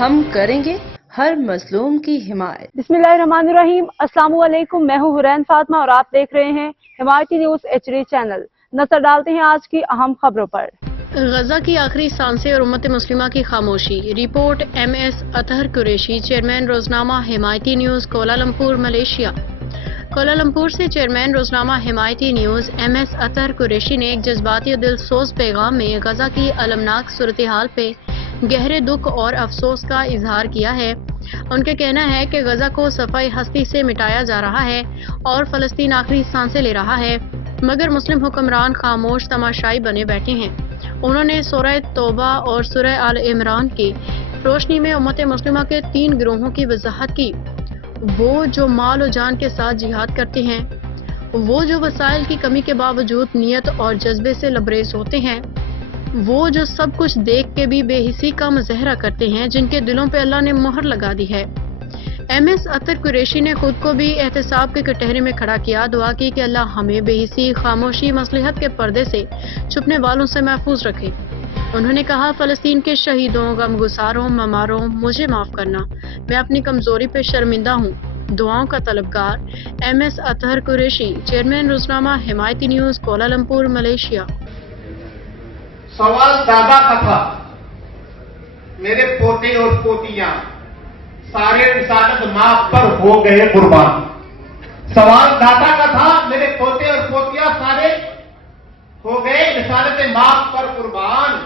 ہم کریں گے ہر مظلوم کی حمایت۔ بسم اللہ الرحمن الرحیم۔ السلام علیکم، میں ہوں حرین فاطمہ اور آپ دیکھ رہے ہیں حمایتی نیوز HD چینل۔ نظر ڈالتے ہیں آج کی اہم خبروں پر۔ غزہ کی آخری سانسیں اور امت مسلمہ کی خاموشی۔ رپورٹ MS اطہر قریشی، چیئرمین روزنامہ حمایتی نیوز، کوالالمپور، ملیشیا۔ کوالالمپور سے چیئرمین روزنامہ حمایتی نیوز MS اطہر قریشی نے ایک جذباتی اور دلسوز پیغام میں غزہ کی المناک صورتحال پہ گہرے دکھ اور افسوس کا اظہار کیا ہے۔ ان کا کہنا ہے کہ غزہ کو صفحہ ہستی سے مٹایا جا رہا ہے اور فلسطین آخری سانسیں لے رہا ہے، مگر مسلم حکمران خاموش تماشائی بنے بیٹھے ہیں۔ انہوں نے سورہ توبہ اور سورہ آل عمران کی روشنی میں امت مسلمہ کے 3 گروہوں کی وضاحت کی۔ وہ جو مال و جان کے ساتھ جہاد کرتے ہیں، وہ جو وسائل کی کمی کے باوجود نیت اور جذبے سے لبریز ہوتے ہیں، وہ جو سب کچھ دیکھ کے بھی بے حسی کا مظاہرہ کرتے ہیں، جن کے دلوں پہ اللہ نے مہر لگا دی ہے۔ MS اطہر قریشی نے خود کو بھی احتساب کے کٹہرے میں کھڑا کیا، دعا کی کہ اللہ ہمیں بے حسی، خاموشی، مصلحت کے پردے سے چھپنے والوں سے محفوظ رکھے۔ انہوں نے کہا، فلسطین کے شہیدوں، غمگساروں، مماروں، مجھے معاف کرنا، میں اپنی کمزوری پہ شرمندہ ہوں۔ دعاؤں کا طلبگار MS اطہر قریشی، چیئرمین روزنامہ حمایتی نیوز، کوالالمپور، ملیشیا۔ سوال دادا کا تھا، میرے پوتے اور پوتیاں سارے رسالت ماں پر ہو گئے قربان۔ سوال دادا کا تھا، میرے پوتے اور پوتیاں سارے ہو گئے رسالت ماں پر قربان۔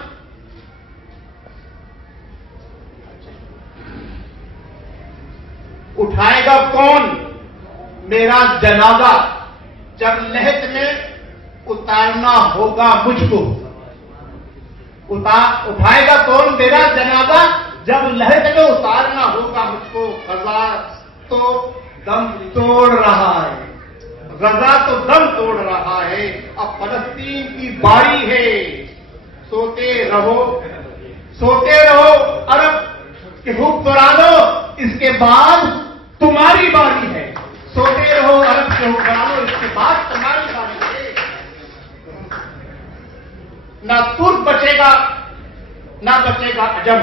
اٹھائے گا کون میرا جنازہ جب لہد میں اتارنا ہوگا مجھ کو؟ اٹھائے گا کون میرا جنازہ جب لہد میں اتارنا ہوگا مجھ کو؟ غزہ تو دم توڑ رہا ہے، غزہ تو دم توڑ رہا ہے، اب فلسطین کی باری ہے۔ سوتے رہو عرب کے حکمرانوں، اس کے بعد تمہاری باری ہے۔ سوتے رہو عرب کے حکمرانوں، اس کے بعد تمہاری باری ہے۔ نہ ترک بچے گا نہ بچے گا عجم،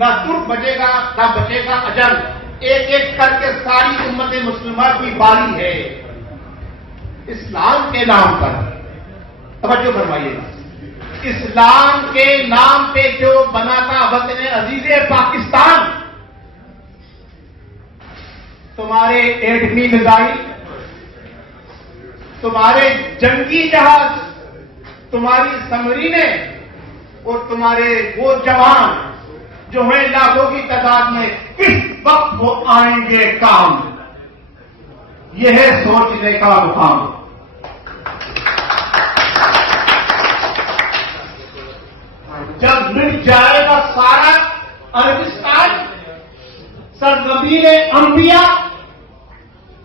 نہ ترک بچے گا نہ بچے گا عجم، ایک ایک کر کے ساری امت مسلمہ کی باری ہے۔ اسلام کے نام پر توجہ فرمائیے گا، اسلام کے نام پہ جو بنا تھا وطن عزیز پاکستان، تمہارے ایٹمی میزائل، تمہارے جنگی جہاز، تمہاری سمرینیں اور تمہارے وہ جوان جو ہیں لاکھوں کی تعداد میں، کس وقت وہ آئیں گے کام؟ یہ ہے سوچنے کا مقام۔ جب مٹ جائے گا سارا عربستان، سرزمین انبیاء،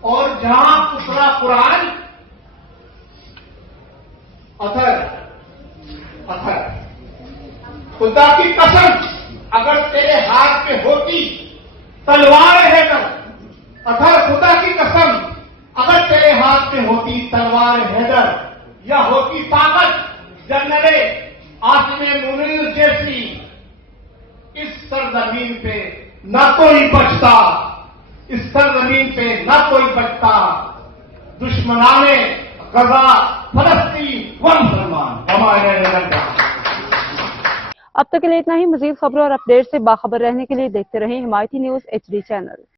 اور جہاں اترا قرآن، اثر خدا کی قسم اگر تیرے ہاتھ میں ہوتی تلوار حیدر، اثر خدا کی قسم اگر تیرے ہاتھ میں ہوتی تلوار حیدر، یا ہوتی طاقت جنرل عاصم منیر جیسی، اس سرزمین پہ نہ کوئی بچتا، اس سرزمین پہ نہ کوئی بچتا۔ دشمنان غزہ، فلسطین و مسلمان ہمارے لگا۔ اب تک کے لیے اتنا ہی۔ مزید خبروں اور اپڈیٹ سے باخبر رہنے کے لیے دیکھتے رہیں حمایتی نیوز HD چینل۔